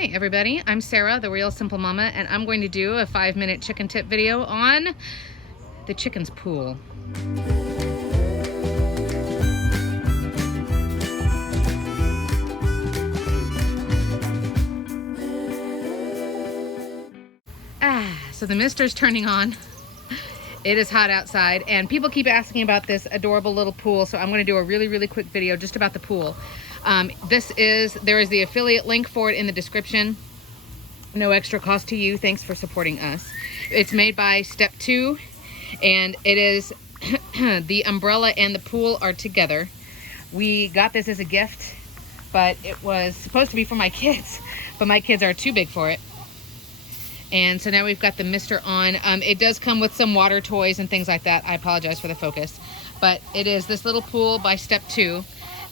Hey everybody, I'm Sarah, the Real Simple Mama, and I'm going to do a 5-minute chicken tip video on the chicken's pool. So the mister's turning on. It is hot outside, and people keep asking about this adorable little pool, so I'm going to do a really quick video just about the pool. There is the affiliate link for it in the description. No extra cost to you. Thanks for supporting us. It's made by Step 2, and it is the umbrella and the pool are together. We got this as a gift, but it was supposed to be for my kids, but my kids are too big for it. And so now we've got the mister on. It does come with some water toys and things like that. I apologize for the focus, but it is this little pool by Step 2.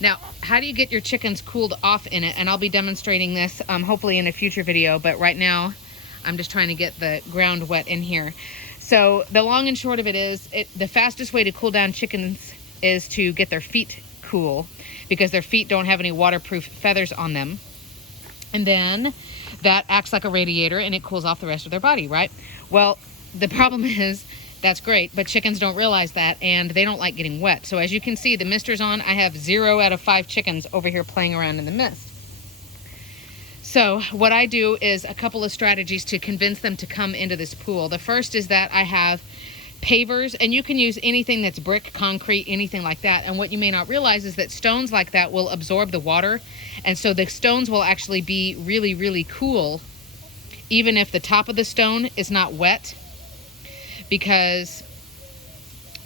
Now, how do you get your chickens cooled off in it? And I'll be demonstrating this hopefully in a future video, but right now I'm just trying to get the ground wet in here. So the long and short of it is, the fastest way to cool down chickens is to get their feet cool, because their feet don't have any waterproof feathers on them. And then that acts like a radiator and it cools off the rest of their body, right? Well, the problem is, that's great, but chickens don't realize that, and they don't like getting wet. So as you can see, the mister's on. I have 0 out of 5 chickens over here playing around in the mist. So what I do is a couple of strategies to convince them to come into this pool. The first is that I have pavers, and you can use anything that's brick, concrete, anything like that. And what you may not realize is that stones like that will absorb the water, and so the stones will actually be really cool, even if the top of the stone is not wet, because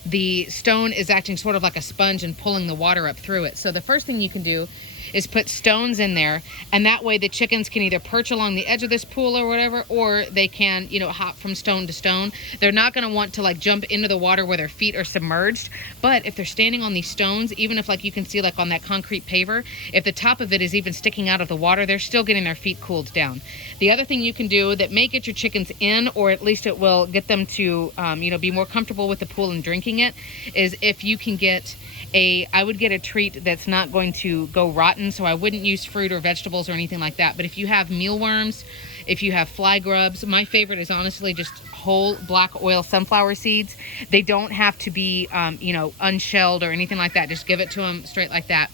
the stone is acting sort of like a sponge and pulling the water up through it. So the first thing you can do is put stones in there, and that way the chickens can either perch along the edge of this pool or whatever, or they can, hop from stone to stone. They're not going to want to jump into the water where their feet are submerged, but if they're standing on these stones, even if you can see on that concrete paver, if the top of it is even sticking out of the water, they're still getting their feet cooled down. The other thing you can do that may get your chickens in, or at least it will get them to be more comfortable with the pool and drinking it, is if you can get I would get a treat that's not going to go rotten, so I wouldn't use fruit or vegetables or anything like that. But if you have mealworms, if you have fly grubs, my favorite is honestly just whole black oil sunflower seeds. They don't have to be, unshelled or anything like that. Just give it to them straight like that.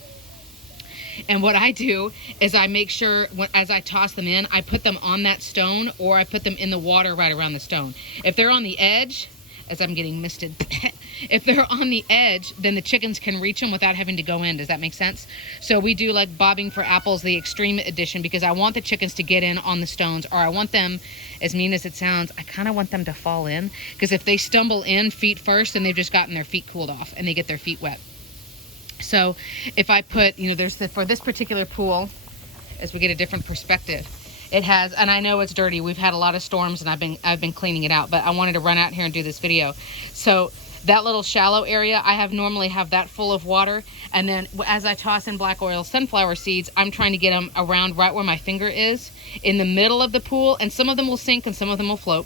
And what I do is I make sure, as I toss them in, I put them on that stone, or I put them in the water right around the stone. If they're on the edge, as I'm getting misted, if they're on the edge, then the chickens can reach them without having to go in. Does that make sense? So we do bobbing for apples, the extreme edition, because I want the chickens to get in on the stones, or I want them, as mean as it sounds, I kind of want them to fall in, because if they stumble in feet first, then they've just gotten their feet cooled off and they get their feet wet. So if I put, for this particular pool, as we get a different perspective, it has, and I know it's dirty. We've had a lot of storms, and I've been cleaning it out, but I wanted to run out here and do this video. So that little shallow area, I normally have that full of water, and then as I toss in black oil sunflower seeds, I'm trying to get them around right where my finger is, in the middle of the pool, and some of them will sink and some of them will float.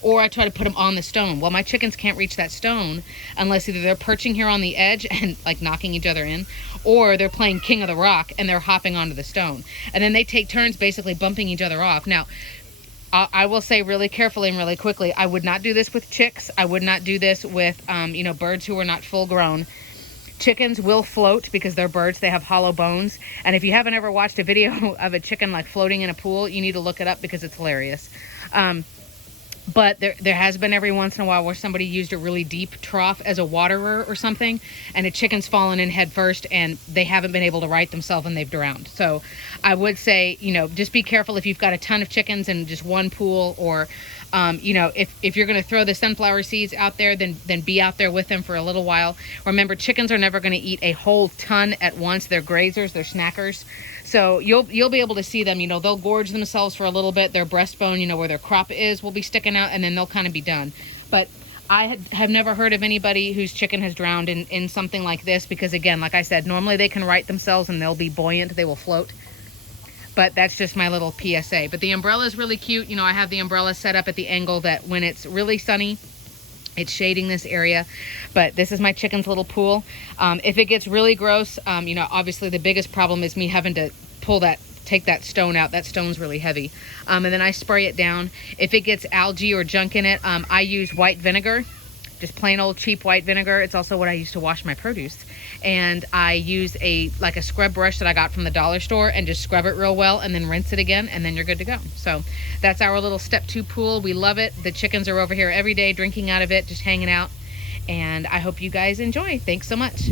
Or I try to put them on the stone. Well, my chickens can't reach that stone unless either they're perching here on the edge and knocking each other in, or they're playing King of the Rock and they're hopping onto the stone. And then they take turns basically bumping each other off. Now, I will say really carefully and really quickly, I would not do this with chicks. I would not do this with, birds who are not full grown. Chickens will float because they're birds. They have hollow bones. And if you haven't ever watched a video of a chicken floating in a pool, you need to look it up because it's hilarious. But there has been every once in a while where somebody used a really deep trough as a waterer or something, and a chicken's fallen in head first, and they haven't been able to right themselves and they've drowned. So I would say, just be careful if you've got a ton of chickens in just one pool, or, if you're going to throw the sunflower seeds out there, then be out there with them for a little while. Remember, chickens are never going to eat a whole ton at once. They're grazers, they're snackers. So you'll be able to see them, they'll gorge themselves for a little bit. Their breastbone, where their crop is, will be sticking out, and then they'll kind of be done. But I have never heard of anybody whose chicken has drowned in something like this, because again, like I said, normally they can right themselves and they'll be buoyant, they will float. But that's just my little PSA. But the umbrella is really cute. I have the umbrella set up at the angle that when it's really sunny, it's shading this area. But this is my chicken's little pool. If it gets really gross, obviously the biggest problem is me having to pull that take that stone out. That stone's really heavy. And then I spray it down. If it gets algae or junk in it, I use white vinegar, just plain old cheap white vinegar. It's also what I use to wash my produce. And I use a scrub brush that I got from the dollar store and just scrub it real well and then rinse it again, and then you're good to go. So that's our little step 2 pool. We love it. The chickens are over here every day drinking out of it, just hanging out. And I hope you guys enjoy. Thanks so much.